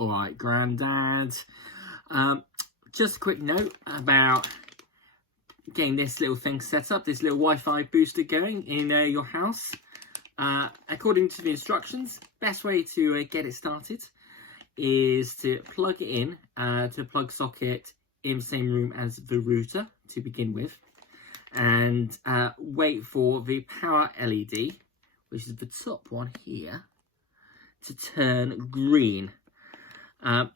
Alright, Grandad. Just a quick note about getting this little thing set up, this little Wi-Fi booster going in your house. According to the instructions, best way to get it started is to plug it in to a plug socket in the same room as the router to begin with, and wait for the power LED, which is the top one here, to turn green.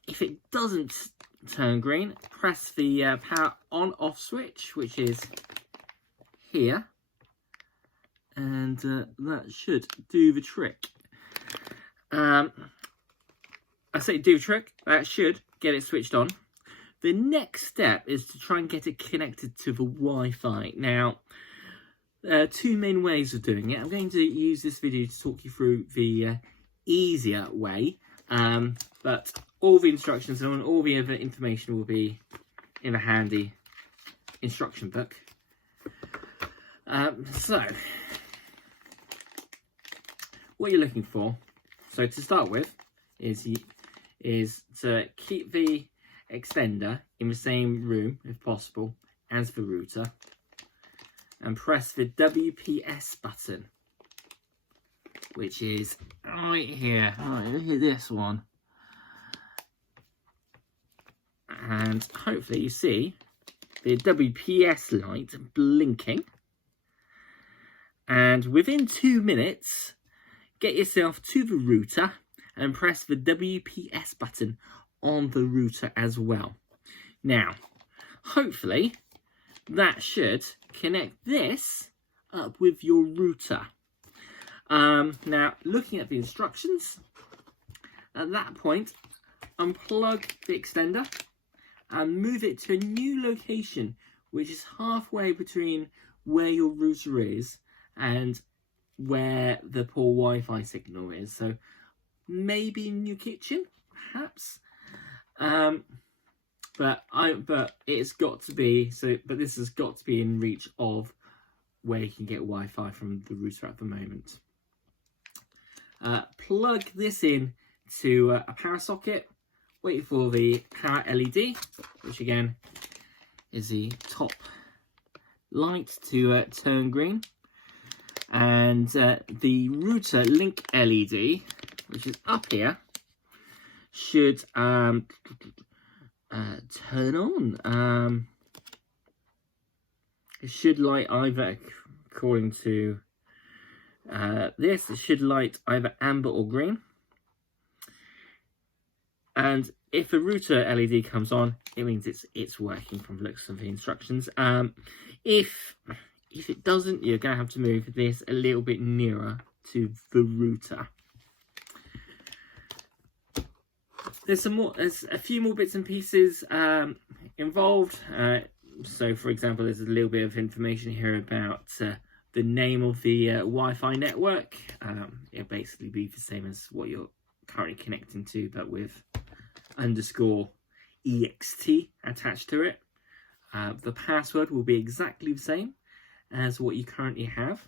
If it doesn't turn green, press the power on off switch, which is here, and that should do the trick. I say do the trick, that should get it switched on. The next step is to try and get it connected to the Wi-Fi. Now, there are two main ways of doing it. I'm going to use this video to talk you through the easier way, but all the instructions and all the other information will be in a handy instruction book. So, what you're looking for, so to start with, is to keep the extender in the same room, if possible, as the router, and press the WPS button, which is right here. Right, look at this one. And hopefully you see the WPS light blinking. And within 2 minutes, get yourself to the router and press the WPS button on the router as well. Now, hopefully, that should connect this up with your router. Now, looking at the instructions, at that point, unplug the extender and move it to a new location, which is halfway between where your router is and where the poor Wi-Fi signal is. So maybe in your kitchen, perhaps. But it's got to be but this has got to be in reach of where you can get Wi-Fi from the router at the moment. Plug this in to a power socket. Wait for the power LED, which again is the top light, to turn green, and the router link LED, which is up here, should turn on. It should light either, according to this, it should light either amber or green. And if the router LED comes on, it means it's working from the looks of the instructions. If it doesn't, you're going to have to move this a little bit nearer to the router. There's a few more bits and pieces involved. So, for example, there's a little bit of information here about the name of the Wi-Fi network. It'll basically be the same as what you're currently connecting to, but with _ext attached to it. The password will be exactly the same as what you currently have,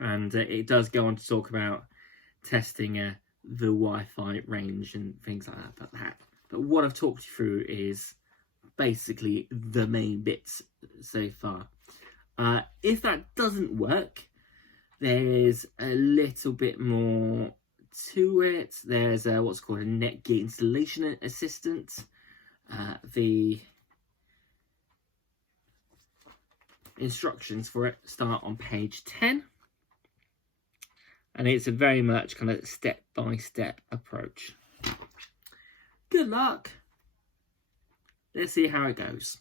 and it does go on to talk about testing the Wi-Fi range and things like that. But what I've talked you through is basically the main bits so far. If that doesn't work, there's a little bit more to it. There's what's called a Netgear installation assistant. The instructions for it start on page 10, and it's a very much kind of step-by-step approach. Good luck. Let's see how it goes.